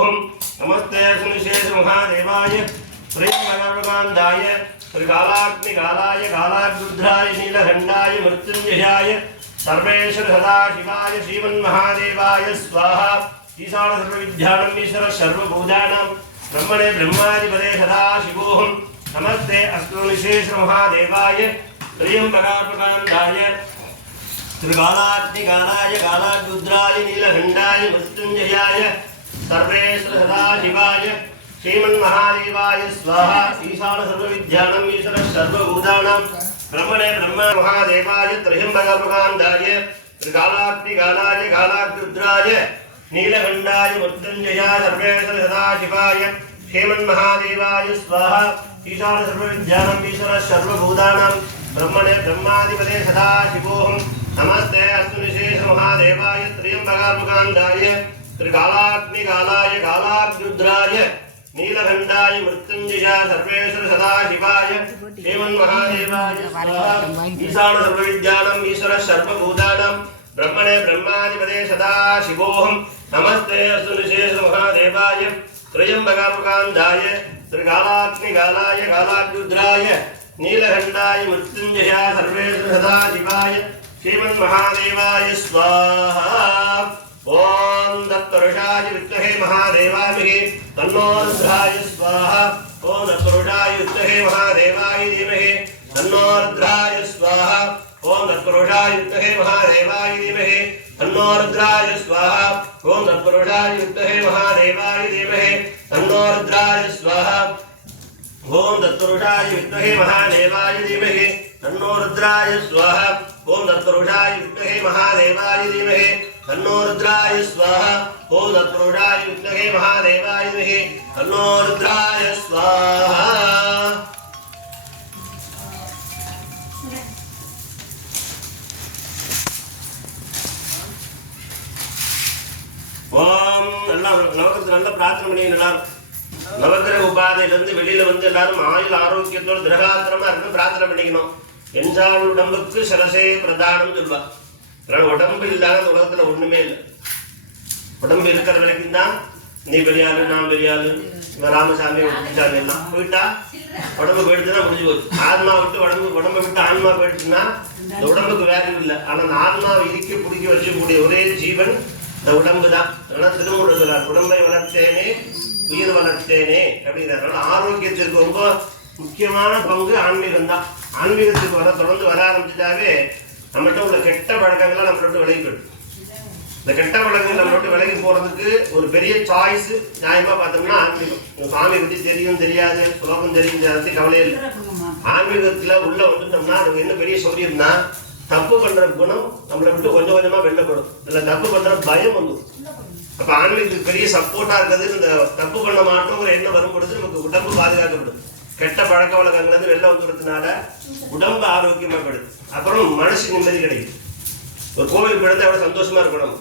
शिवोऽहं नमस्ते सुनिशेष महादेवाय श्रीमगर्भकान्दाय श्रीकालाग्निकालाय कालाग्रुद्राय नीलकण्ठाय मृत्युञ्जयाय सर्वेश्वर सदाशिवाय श्रीमन्महादेवाय स्वाहा ईशान सर्वविद्यानां ईश्वर सर्वभूतानां ब्रह्मणे ब्रह्माधिपते सदाशिवोऽहं नमस्ते अस्तु विशेष महादेवाय त्र्यम्बकार्पकान्दाय त्रिकालाग्निकालाय कालाग्रुद्राय नीलकण्ठाय मृत्युञ्जयाय सर्वेश्वर सदाशिवाय श्रीमन्महादेवाय स्वाहा ईशान सर्वविद्यानां ईश्वर सर्वभूतानां ब्रह्मणे ब्रह्म महादेवाय त्र्यम्बकार्पकान्दाय त्रिकालाग्निकालाय कालाग्रुद्राय नीलकण्ठाय मृत्युञ्जयाय सर्वेश्वर सदाशिवाय श्रीमन्महादेवाय स्वाहा ईशान सर्वविद्यानां ईश्वर सर्वभूतानां ब्रह्मणे ब्रह्माधिपते सदाशिवोऽहं नमस्ते अस्तु विशेष महादेवाय त्र्यम्बकार्पकान्दाय त्रिकालाग्निकालाय कालाग्रुद्राय नीलकण्ठाय मृत्युञ्जयाय सर्वेश्वर सदाशिवाय श्रीमन्महादेवाय स्वाहा ईशान सर्वविद्यानां ईश्वर सर्वभूतानां ब्रह्मणे ब्रह्माधिपते सदाशिवोऽहं नमस्ते अस्तु विशेष महादेवाय त्र्यम्बकार्पकान्दाय त्रिकालाग्निकालाय कालाग्रुद्राय नीलकण्ठाय मृत्युञ्जयाय सर्वेश्वर सदाशिवाय श्रीमन्महादेवाय स्वाहा ओम दत्तरुषाय विद्महे महादेवाय तन्नो रुद्राय स्वाहा ओम दत्तरुषाय विद्महे महादेवाय धीमहि तन्नो रुद्राय स्वाहा ओम दत्तरुषाय विद्महे महादेवाय धीमहि तन्नो रुद्राय स्वाहा ओम दत्तरुषाय विद्महे महादेवाय धीमहि तन्नो रुद्राय स्वाहा ओम दत्तरुषाय विद्महे महादेवाय धीमहि तन्नो रुद्राय स्वाहा ओम दत्तरुषाय विद्महे महादेवाय धीमहि तन्नो रुद्राय स्वाहा ओम दत्तरुषाय विद्महे महादेवाय धीमहि तन्नो रुद्राय स्वाहा ओम नवग्रह நல்ல பிரார்த்தனை பண்ணி எல்லாரும் நவகிரக உபாதையில இருந்து வெளியில வந்து எல்லாரும் ஆயுள் ஆரோக்கியத்தோட திரகாத்திரமா இருந்து பிரார்த்தனை பண்ணிக்கணும். என்றால் உடம்புக்கு சரசே பிரதானம் சொல்வா. உடம்பு இல்லாத உலகத்துல ஒண்ணுமே இல்லை. உடம்பு இருக்கிற வரைக்கும் தான் நீ பெரியாளு நான் பெரியாளு ராமசாமி சாமி எல்லாம் போயிட்டா உடம்பு போயிடுச்சுன்னா முடிஞ்சு போச்சு. ஆத்மா விட்டு உடம்பை விட்டு ஆன்மா போயிடுச்சுன்னா இந்த உடம்புக்கு வேல்யூ இல்லை. ஆனா அந்த ஆத்மாவை இறுக்கி பிடிக்க வச்சக்கூடிய ஒரே ஜீவன் இந்த உடம்பு தான். அதனால திருமூலர் சொல்றார், உடம்பை வளர்த்தேனே உயிர் வளர்த்தேனே அப்படிங்கிறார். ஆரோக்கியத்திற்கு ரொம்ப முக்கியமான பங்கு ஆன்மீகம் தான். ஆன்மீகத்துக்கு தொடர்ந்து வர ஆரம்பிச்சுட்டாவே நம்மகிட்ட உள்ள கெட்ட பழக்கங்கள்லாம் நம்மளை விட்டு விலகி போயிடும். இந்த கெட்ட பழக்கங்கள் நம்மளை விட்டு விலகி போறதுக்கு ஒரு பெரிய சாய்ஸ் நியாயமா பார்த்தோம்னா ஆன்மீகம். சுவாமி பத்தி தெரியும் தெரியாது சுலோகம் தெரியும் அதை கவலையே இல்லை. ஆன்மீகத்துல உள்ள வந்துட்டோம்னா அதுக்கு என்ன பெரிய சௌரியம்னா தப்பு பண்ற குணம் நம்மளை விட்டு கொஞ்சம் கொஞ்சமா வெளிலப்படும். இல்லை தப்பு பண்ற பயம் வந்துடும். அப்ப ஆன்மீகத்துக்கு பெரிய சப்போர்ட்டா இருக்கிறது இந்த தப்பு பண்ண மாட்டோங்கிற எண்ணம் வரும்பொழுது நமக்கு உடம்பு பாதுகாக்கப்படும். கெட்ட பழக்க வழக்கங்கள் வெளில வந்துடுறதுனால உடம்பு ஆரோக்கியமா போயிடுது. அப்புறம் மனசு நிம்மதி கிடைக்கும். ஒரு கோவிலுக்கு போயிட்டு எவ்வளவு சந்தோஷமா இருக்கணும்.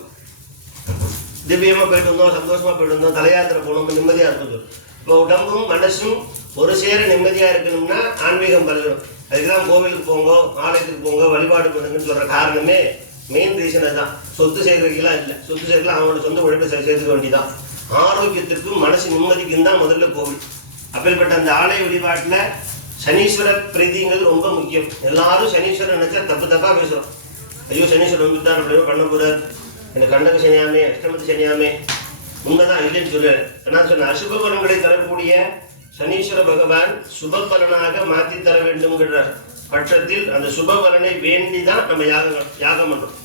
திவ்யமா போயிட்டு வந்தோம், சந்தோஷமா போயிட்டு வந்தோம், தலையாத்திரை போனோம், நிம்மதியா இருக்கும். இப்போ உடம்பும் மனசும் ஒரு சேர நிம்மதியா இருக்கணும்னா ஆன்மீகம் பழகணும். அதுக்குதான் கோவிலுக்கு போங்க, ஆலயத்துக்கு போங்க, வழிபாடு பண்ணுங்கன்னு சொல்ற காரணமே மெயின் ரீசன் அதுதான். சொத்து சேர்க்கறதுக்கெல்லாம் இல்லை. சொத்து சேர்க்கலாம் அவனோட சொந்த உழைப்பை சேர்த்துக்க வேண்டியதான். ஆரோக்கியத்திற்கும் மனசு நிம்மதிக்கும் தான் முதல்ல கோவில். அப்பேற்பட்ட அந்த ஆலய வழிபாட்டுல சனீஸ்வர பிரீதிங்கிறது ரொம்ப முக்கியம். எல்லாரும் சனீஸ்வரன் நினைச்சா தப்பா பேசுறோம். ஐயோ சனீஸ்வரன் வந்துட்டார் அப்படியோ பண்ண போறார், எனக்கு கண்டக சனியாமே அஷ்டமதி சனியாமே. உண்மைதான் இல்லைன்னு சொல்லுறேன். என்ன சொன்ன அசுப பலன்களை தரக்கூடிய சனீஸ்வர பகவான் சுப பலனாக மாற்றி தர வேண்டும்ங்கிற பட்சத்தில் அந்த சுப பலனை வேண்டிதான் நம்ம யாகம் பண்றோம்.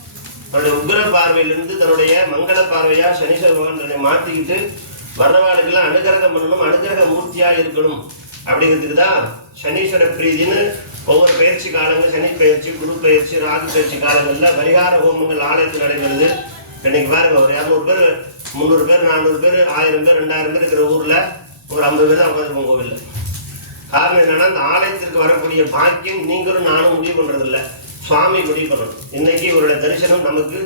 தன்னுடைய உக்ர பார்வையிலிருந்து தன்னுடைய மங்கள பார்வையா சனீஸ்வர பகவான் தன்னை மாற்றிக்கிட்டு வர்றவாளுக்கெல்லாம் அனுகிரகம் பண்ணணும், அனுகிரக மூர்த்தியா இருக்கணும். அப்படிங்கிறதுக்கு தான் சனீஸ்வர பிரீதின்னு ஒவ்வொரு பயிற்சி காலங்கள், சனி பயிற்சி, குரு பயிற்சி, ராகு பயிற்சி காலங்கள்ல பரிகார ஹோமங்கள் ஆலயத்தில் நடைபெறுது. இன்னைக்கு பாருங்க, ஒரு 200 பேர் 300 பேர் 400 பேர் 1000 பேர் 2000 பேர் இருக்கிற ஊர்ல ஒரு 50 பேர் தான் உட்காந்துருப்போம் கோவில்ல. காரணம் என்னன்னா அந்த ஆலயத்திற்கு வரக்கூடிய பாக்கியம் நீங்களும் நானும் முடிவு பண்றது இல்லை, சுவாமி முடிவு பண்ணணும். இன்னைக்கு இவருடைய தரிசனம் நமக்கு,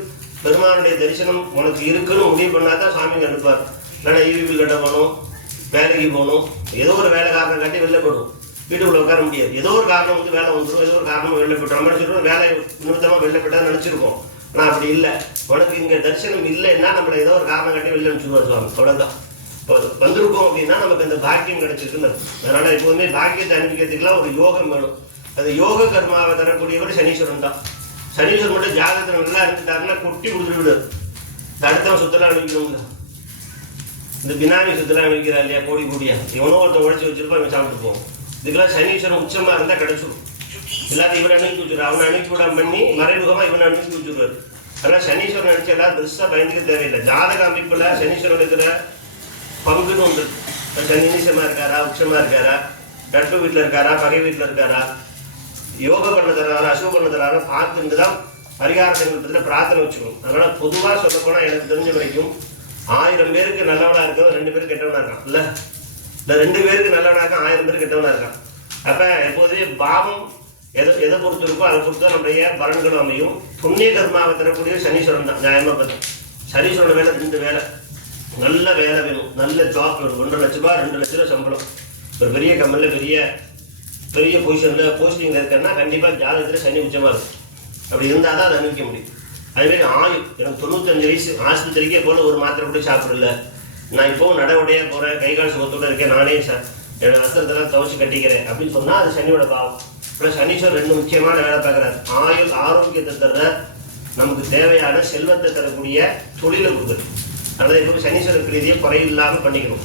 பெருமானுடைய தரிசனம் உனக்கு இருக்குன்னு முடிவு பண்ணாதான் சுவாமி கண்டுப்பார். இல்லைன்னா ஈவிபில் கட்ட போகணும், வேலைக்கு போகணும், ஏதோ ஒரு வேலை காரணம் காட்டி வெளில போடும். வீட்டுக்குள்ள உட்கார முடியாது. ஏதோ ஒரு காரணம் வந்து வேலை வந்துடும், ஏதோ ஒரு காரணம் வெளில போய்ட்டு நம்ம நினச்சிருக்கோம் வேலை நிமித்தமாக வெளில போய்ட்டா நினச்சிருக்கோம். ஆனால் அப்படி இல்லை. உனக்கு இங்கே தரிசனம் இல்லைன்னா நம்மளை ஏதோ ஒரு காரணம் காட்டி வெளில அனுப்பிச்சுடுவார் சுவாமி. அவ்வளோதான். வந்திருக்கோம் அப்படின்னா நமக்கு அந்த பாக்கியம் கிடைச்சிருக்குன்னு. அதனால எப்போதுமே பாக்கியத்தை அனுப்பிக்கிறதுக்குலாம் ஒரு யோகம் வேணும். அந்த யோக கர்மாவை தரக்கூடியவர் சனீஸ்வரன் தான். சனீஸ்வரன் மட்டும் ஜாதகத்தில் நல்லா இருந்துட்டாருன்னா கொட்டி கொடுத்துட்டு விடுவார். அடுத்தவன் சுத்தலாம் அனுப்பிக்கணும்ல. இந்த பினாமி சுத்தலாம் அனுப்பிக்கிறா இல்லையா, கோடி கோடியா எவனோ ஒருத்தன் உழைச்சி வச்சிருப்பா, இவன் சாப்பிட்டு போவோம். இதுக்கெல்லாம் சனீஸ்வரன் உச்சமாக இருந்தால் கிடைச்சிடும். எல்லாத்தையும் இவன் அனுப்பி வச்சுருவார். அவனை அனுப்பி விடாம பண்ணி மறைமுகமாக இவனை அனுப்பி வச்சுருவார். அதனால் சனீஸ்வரன் நினச்சா எல்லாரும் பெருசாக பயந்துக்க தேவையில்லை. ஜாதக அமைப்பில் சனீஸ்வரன் இருக்கிற பங்குன்னு ஒன்று. சனி நீசமாக இருக்காரா, உச்சமாக இருக்காரா, நட்பு வீட்டில் இருக்காரா, பகை வீட்டில் இருக்காரா, யோக பண்ண தராரா, அசுவ பண்ண தராரா பார்த்துட்டு தான் பரிகார சங்கல்பத்தில் பிரார்த்தனை வச்சுக்கணும். அதனால் பொதுவாக சொல்லப்போனால் எனக்கு தெரிஞ்ச வரைக்கும் 1000 பேருக்கு நல்லவனாக இருக்கும், 2 பேருக்கு கெட்டவனாக இருக்கான். இல்லை இந்த 2 பேருக்கு நல்லவனாக இருக்கான், 1000 பேருக்கு கெட்டவனாக இருக்கான். அப்போ எப்போதுமே பாவம் எதை பொறுத்து இருக்கோ அதை பொறுத்து தான் நம்முடைய பலன்களும் அமையும். புண்ணிய கர்மாவை தரக்கூடிய சனீஸ்வரன் தான். நியாயமாக பார்த்து சனீஸ்வரன் வேலை 2 வேலை. நல்ல வேலை வேணும், நல்ல ஜாப் வேணும். 1.5 லட்ச ரூபா 2 லட்ச ரூபா சம்பளம், ஒரு பெரிய கம்பெனியில் பெரிய பொசிஷனில் போஸ்டிங்கில் இருக்கேன்னா கண்டிப்பாக ஜாதகத்தில் சனி உச்சமாக இருக்கும். அப்படி இருந்தால் தான் அதை அனுப்பிக்க முடியும். அதுமாரி ஆயுள் எனக்கு 95 வயசு, ஆஸ்பத்திரிக்கே போல ஒரு மாத்திரை கூட சாப்பிடல, நான் இப்போவும் நடவடியாக போகிறேன், கை கால் சுகத்தோடு இருக்கேன், நானே என்னோடய வஸ்திரத்தெல்லாம் துவச்சி கட்டிக்கிறேன் அப்படின்னு சொன்னால் அது சனியோட பாவம். அப்புறம் சனீஸ்வரர் 2 முக்கியமான வேலை பார்க்குறாரு. ஆயுள் ஆரோக்கியத்தை தர, நமக்கு தேவையான செல்வத்தை தரக்கூடிய தொழிலை கொடுக்குறது. அதனால் எப்போது சனீஸ்வரர் பிரீதியை குறையில்லாமல் பண்ணிக்கணும்.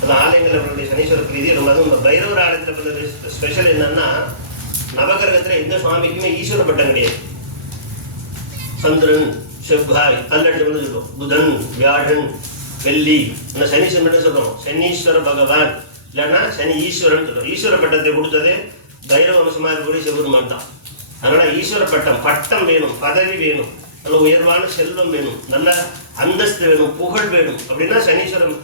அந்த ஆலயங்களில் இருக்கக்கூடிய சனீஸ்வரர் பிரீதியை ரொம்ப, அதுவும் இந்த பைரவர் ஆலயத்தில் ஸ்பெஷல் என்னன்னா, நவகிரகத்தில் எந்த சுவாமிக்குமே ஈஸ்வர பட்டம் கிடையாது. சந்திரன், செவ்வாய், கல்லட்டு வந்து சொல்லுவோம், புதன், வியாழன், வெள்ளி, இந்த சனீஸ்வரன் சொல்லுவோம். சனீஸ்வர பகவான் இல்லைன்னா சனி ஈஸ்வரன் சொல்லுவோம். ஈஸ்வர பட்டத்தை கொடுத்தது பைரவ வம்சமாக இருக்கக்கூடிய சிவபெருமான் தான். அதனால் ஈஸ்வர பட்டம் வேணும், பதவி வேணும், நல்ல உயர்வான செல்வம் வேணும், நல்ல அந்தஸ்து வேணும், புகழ் வேணும். அப்படின்னா சனீஸ்வரன்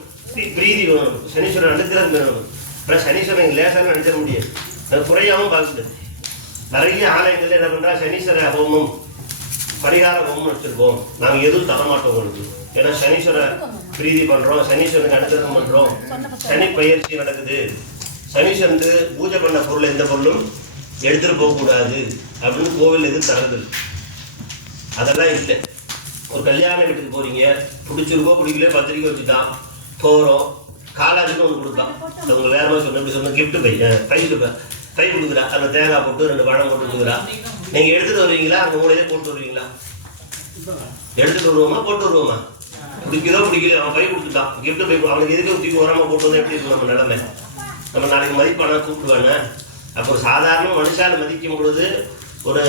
பிரீதி வேணும், சனீஸ்வரன் அனுகிரகம் வேணும். ஆனால் சனீஸ்வரன் லேசாக நினைச்சிட முடியாது, அது குறையாகவும் பார்க்குது. நிறைய ஆலயங்கள் என்ன பண்ணுறா, சனீஸ்வர ஹோமம் பரிகார ஹோமம் வச்சுருக்கோம், நாங்கள் எதுவும் தரமாட்டோம் உங்களுக்கு. ஏன்னா சனீஸ்வர பிரீதி பண்ணுறோம், சனீஸ்வரனுக்கு அனுகிரகம் பண்ணுறோம், சனி பயிற்சி நடக்குது, சனீஸ்வரனுக்கு பூஜை பண்ண பொருள் எந்த பொருளும் எடுத்துகிட்டு போகக்கூடாது அப்படின்னு கோவில் எதுவும் தரது. அதெல்லாம் இல்லை. ஒரு கல்யாண வீட்டுக்கு போகிறீங்க, பிடிச்சிருக்கோ பிடிக்கலையோ பத்திரிக்கை வச்சுட்டான் போகிறோம், காலாஜுன்னு ஒன்று கொடுத்தான். அவங்க வேற மாதிரி சொன்ன இப்படி சொன்ன கிஃப்ட்டு பை கொடுக்குறா, அதில் தேங்காய் போட்டு 2 பழம் போட்டு கொடுக்குறா. நீங்கள் எடுத்துகிட்டு வருவீங்களா, அந்த மூலையிலே போட்டு வருவீங்களா? எடுத்துகிட்டு வருவோமா, போட்டு வருவோமா? பிடிக்குதோ பிடிக்கலையோ அவன் பை கொடுத்துட்டான், கிஃப்ட்டு பை. அவனுக்கு எதுக்கு தூக்கி உரமாக போட்டு வந்தால் எப்படி இருக்கும் நம்ம நிலைமை? நம்ம நாளைக்கு மதிப்பான கூப்பிடுவாங்க. அப்போ ஒரு சாதாரண மனுஷால் மதிக்கும் பொழுது, ஒரு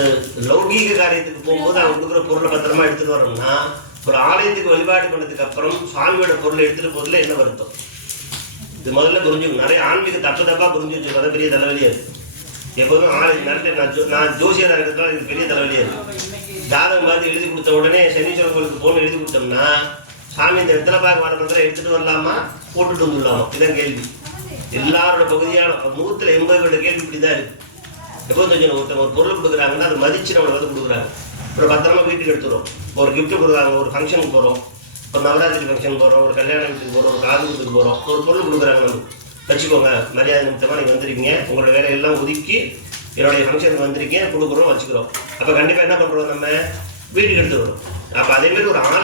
லௌகீக காரியத்துக்கு போகும்போது அவன் கொடுக்குற பொருளை பத்திரமா எடுத்துகிட்டு வரோம்னா, ஒரு ஆலயத்துக்கு வழிபாடு பண்ணதுக்கு அப்புறம் சுவாமியோட பொருளை எடுத்துகிட்டு போகிறதுல என்ன வருத்தம்? இது முதல்ல புரிஞ்சுக்கணும். நிறைய ஆன்மீக தப்பாக புரிஞ்சு வச்சுருக்கோம், பெரிய தலைவலியாக இருக்குது. எப்போதும் ஆலயம் நிறைய நான் ஜோசியராக இருக்கிறதுனால எனக்கு பெரிய தலைவலியாக இருக்குது. ஜாதகம் பார்த்து எழுதி கொடுத்த உடனே சனீஸ்வரன் கோயிலுக்கு போகணும் எழுதி கொடுத்தோம்னா, சாமி இந்த இடத்துல பார்க்க வர பத்திரம் எடுத்துகிட்டு வரலாமா, போட்டுட்டு வந்துடலாமா? இதான் கேள்வி. எல்லாரோட பகுதியான 180 கேள்வி இப்படி தான் இருக்குது. எப்போ தெரிஞ்சு ஒருத்தவங்க ஒரு பொருள் கொடுக்குறாங்கன்னா அதை மதிச்சு நம்மளை வந்து கொடுக்குறாங்க. அப்புறம் பத்திரமா வீட்டுக்கு எடுத்துகிறோம். ஒரு கிஃப்ட்டு கொடுக்குறாங்க, ஒரு ஃபங்க்ஷனுக்கு போகிறோம், ஒரு நவராத்திரி ஃபங்க்ஷன் போகிறோம், ஒரு கல்யாண வீட்டுக்கு போகிறோம், ஒரு காது வீட்டுக்கு போகிறோம், ஒரு பொருள் கொடுக்குறாங்க. நம்ம வச்சுக்கோங்க, மரியாதை நிமித்தமாக நீங்கள் வந்திருக்கீங்க, உங்களோட வேலையெல்லாம் ஒதுக்கி என்னுடைய ஃபங்க்ஷனுக்கு வந்திருக்கீங்க, கொடுக்குறோம், வச்சுக்கிறோம். அப்போ கண்டிப்பாக என்ன பண்ணுறோம், நம்ம வீட்டுக்கு எடுத்துக்கிறோம். அப்போ அதேமாரி ஒரு